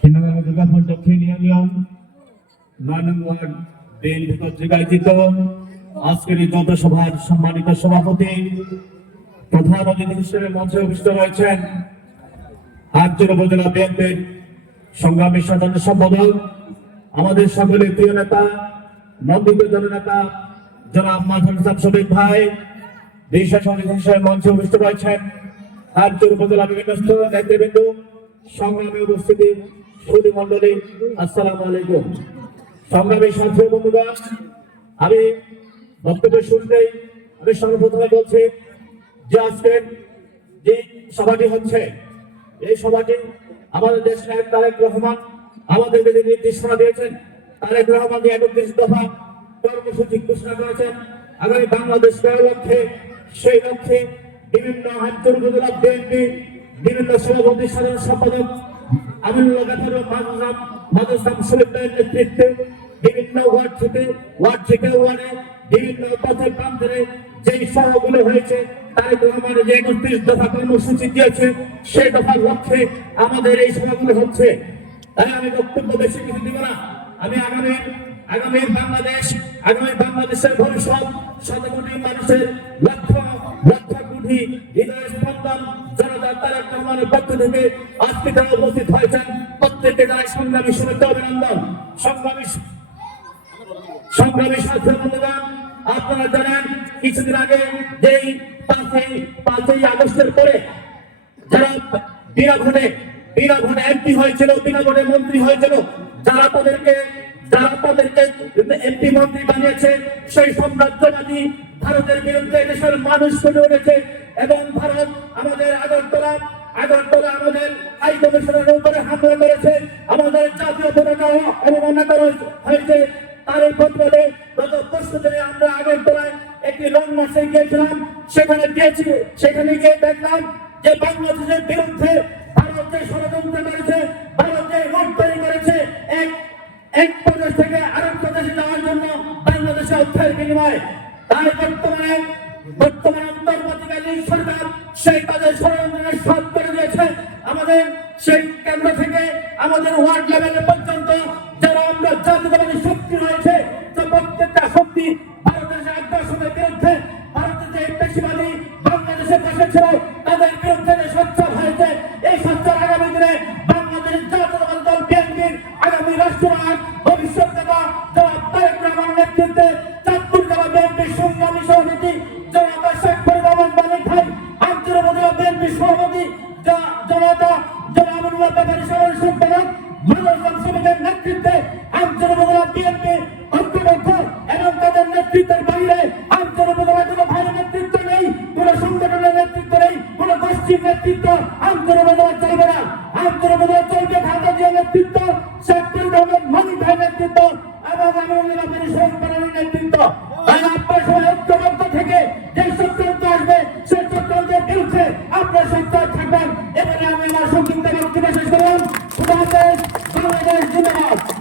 সিনেমার দুর্গাপুর দক্ষিণ ইউনিয়ন নয় নম্বর ওয়ার্ড বিএনপি আজকের এই সভার সম্মানিত সভাপতি প্রধান অতিথি হিসেবে মঞ্চে উপস্থিত রয়েছেন আটজন উপজেলা বিএনপির সংগ্রামী সাধারণ সম্পাদক, আমাদের সকলের প্রিয় নেতা নন্দিত জননেতা, জনাব মাথান সাহেব শফিক ভাই, বিশেষ অতিথি হিসেবে মঞ্চে উপস্থিত রয়েছেন। আটজন উপজেলা বিভিন্নস্থ নেতৃবৃন্দ সংগ্রামী উপস্থিতি সুদী মন্ডলী আসসালামু আলাইকুম। সংগ্রামী সাথী বন্ধুগণ আমি বক্তব্যের শুরুতেই আমি সর্বপ্রথমে বলছি যে আজকের যে সভাটি হচ্ছে, এই সভাটি আমাদের দেশ নায়ক তারেক রহমান আমাদেরকে যে নির্দেশনা দিয়েছেন, তারেক রহমান একত্রিশ দফা কর্মসূচি ঘোষণা করেছেন, আগামী বাংলাদেশ লক্ষ্যে সেই লক্ষ্যে বিভিন্ন আন্তর্জাতিক বিএনপি বিভিন্ন সভাপতি, সাধারণ সম্পাদক, আমিনুল্লাহ নেতৃত্বে বিভিন্ন ওয়ার্ড থেকে ওয়ার্ড থেকে ওয়ার্ডে বিভিন্ন পথে প্রান্তরে সভাগুলো হয়েছে রহমানের যে একত্রিশ দফা কর্মসূচি দিয়েছে, সেই দফার লক্ষ্যে আমাদের এই সভাগুলো হচ্ছে। তাই আমি বক্তব্য বেশি কিছু দিব না। আমি আগামী আগামী বাংলাদেশ, আগামী বাংলাদেশের ভবিষ্যৎ, শত কোটি মানুষের লক্ষ্য লক্ষ হৃদয় স্পন্দন জনতা তারেক রহমানের পক্ষ থেকে আজকে যারা উপস্থিত হয়েছেন, প্রত্যেককে জানাই সংগ্রামী শুভেচ্ছা অভিনন্দন। সংগ্রামী সংগ্রামী সাথী বন্ধুগণ, আপনারা জানেন, কিছুদিন আগে যেই পাঁচই পাঁচই আগস্টের পরে যারা বিনা ভোটে এমপি হয়েছিল বিনা মন্ত্রী হয়েছিল, যারা তাদেরকে যারা তাদেরকে এমপি মন্ত্রী বানিয়েছে, সেই সাম্রাজ্যবাদী ভারতের বিরুদ্ধে দেশের মানুষ করে উঠেছে এবং ভারত আমাদের আগরতলা আগরতলা আমাদের হাই কমিশনের উপরে হামলা করেছে, আমাদের জাতীয় পতাকা অবমাননা করা হয়েছে। তার প্রতিবাদে গত পরশু দিনে আমরা আগরতলায় একটি লং মার্চে গিয়েছিলাম। সেখানে গিয়েছি, সেখানে গিয়ে দেখলাম যে বাংলাদেশের বিরুদ্ধে ভারত ষড়যন্ত্র করেছে, ভারত রোড তৈরি করেছে, এক এক প্রদেশ থেকে আরেক প্রদেশে যাওয়ার জন্য বাংলাদেশে অর্থের বিনিময়ে তাই বর্তমানে বর্তমানে অন্তর্বর্তীকালীন সরকার সেই কাজের ষড়যন্ত্রের সব করে দিয়েছে। আমাদের সেই কেন্দ্র থেকে আমাদের ওয়ার্ড লেভেল পর্যন্ত যারা আমরা জাতীয়তাবাদী শক্তি রয়েছে, যে প্রত্যেকটা শক্তি ভারতের আগ্রাসনের বিরুদ্ধে ভারতের যে পেশিবাদী বাংলাদেশে বসেছিল তাদের বিরুদ্ধে সোচ্চার হয়েছে, এই সোচ্চার আগামী দিনে জনাব শেখ ফরিদ রহমান মালিক ভাই আন্তর্জাতিক উপজেলা বিএনপির সভাপতি জনতা জনাবুল্লাহ ব্যাপারী সাধারণ সম্পাদক, মানব শ্রমিকের নেতৃত্বে উপজেলা বিএনপি ঐক্যবদ্ধ এবং তাদের নেতৃত্বের বাইরে উপজেলা কোনো ভালো নেতৃত্ব নেই, কোন সংগঠনের নেতৃত্ব নেই, কোন গোষ্ঠীর নেতৃত্ব উপজেলা চলবে না। উপজেলা চলবে ঢাকা দিয়ে নেতৃত্ব, শেখ ফরিদ রহমান মানিক ভাই নেতৃত্ব এবং আমিনুল্লাহ ব্যাপারী সম্পাদনের নেতৃত্ব। থাকবেন। এখানে আমি আমার সংক্ষিপ্ত বক্তব্য শেষ করলাম। বাংলাদেশ